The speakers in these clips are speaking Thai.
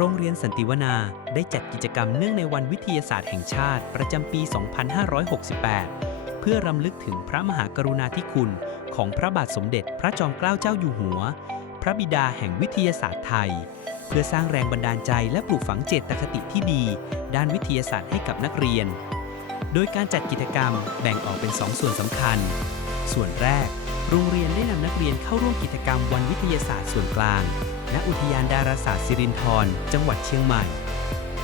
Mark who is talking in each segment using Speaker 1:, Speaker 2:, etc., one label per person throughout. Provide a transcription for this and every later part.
Speaker 1: โรงเรียนสันติวนาได้จัดกิจกรรมเนื่องในวันวิทยาศาสตร์แห่งชาติ ประจำปี 2568 เพื่อรำลึกถึงพระมหากรุณาธิคุณของพระบาทสมเด็จพระจอมเกล้าเจ้าอยู่หัว พระบิดาแห่งวิทยาศาสตร์ไทย เพื่อสร้างแรงบันดาลใจและปลูกฝังเจตคติที่ดี ด้านวิทยาศาสตร์ให้กับนักเรียน โดยการจัดกิจกรรมแบ่งออกเป็น 2ส่วนสำคัญ ส่วนแรก โรงเรียนได้นำนักเรียนเข้าร่วมกิจกรรมวันวิทยาศาสตร์ส่วนกลาง ณอุทยานดาราศาสตร์สิรินธรจังหวัดเชียงใหม่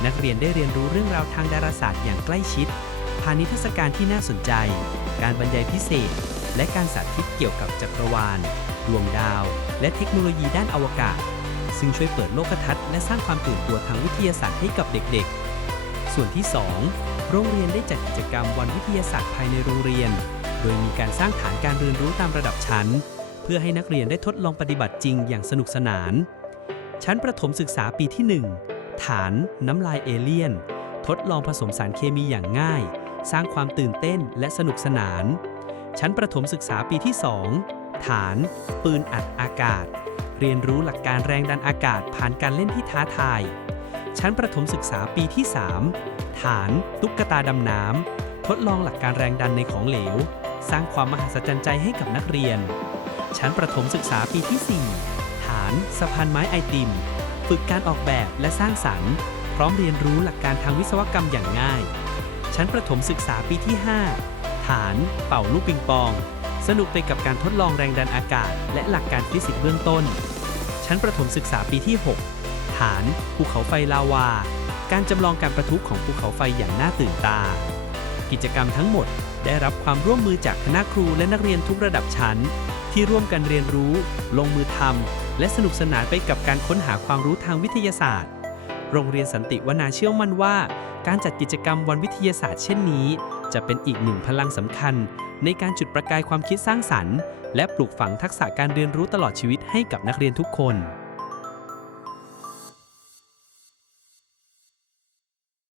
Speaker 1: นักเรียนได้เรียนรู้เรื่องราวทางดาราศาสตร์อย่างใกล้ชิด ผ่านนิทรรศการที่น่าสนใจ การบรรยายพิเศษ และการสาธิตเกี่ยวกับจักรวาล ดวงดาว และเทคโนโลยีด้านอวกาศ ซึ่งช่วยเปิดโลกทัศน์และสร้างความตื่นตัวทางวิทยาศาสตร์ให้กับเด็กๆ ส่วนที่ 2 โรงเรียนได้จัดกิจกรรมวันวิทยาศาสตร์ภายในโรงเรียน โดยมีการสร้างฐานการเรียนรู้ตามระดับชั้น เพื่อให้นักเรียนได้ทดลองปฏิบัติจริงอย่างสนุกสนาน ชั้นประถมศึกษาปีที่ 1 ฐาน น้ำลายเอเลี่ยน ทดลองผสมสารเคมีอย่างง่าย สร้างความตื่นเต้นและสนุกสนาน ชั้นประถมศึกษาปีที่ 2 ฐาน ปืนอัดอากาศ เรียนรู้หลักการแรงดันอากาศผ่านการเล่นที่ท้าทาย ชั้นประถมศึกษาปีที่ 3 ฐาน ตุ๊กตาดำน้ำทดลองหลักการแรงดันในของเหลว สร้างความมหัศจรรย์ใจให้กับนักเรียน ชั้นประถมศึกษาปีที่ 4 ฐานสะพานไม้ไอติม ฝึกการออกแบบและสร้างสรรค์ พร้อมเรียนรู้หลักการทางวิศวกรรมอย่างง่าย ชั้นประถมศึกษาปีที่ 5 ฐานเป่าลูกปิงปอง สนุกไปกับการทดลองแรงดันอากาศ และหลักการฟิสิกส์เบื้องต้น ชั้นประถมศึกษาปีที่ 6 ฐานภูเขาไฟลาวา การจำลองการประทุของภูเขาไฟอย่างน่าตื่นตา กิจกรรมทั้งหมดได้รับความร่วมมือจากคณะครูและนักเรียนทุกระดับชั้น ที่ร่วมกันเรียนรู้ ลงมือทำและสนุกสนานไปกับการค้นหาความรู้ทางวิทยาศาสตร์ โรงเรียนสันติวนาเชื่อมั่นว่า การจัดกิจกรรมวันวิทยาศาสตร์เช่นนี้ จะเป็นอีกหนึ่งพลังสำคัญ ในการจุดประกายความคิดสร้างสรรค์ และปลูกฝังทักษะการเรียนรู้ตลอดชีวิตให้กับนักเรียนทุกคน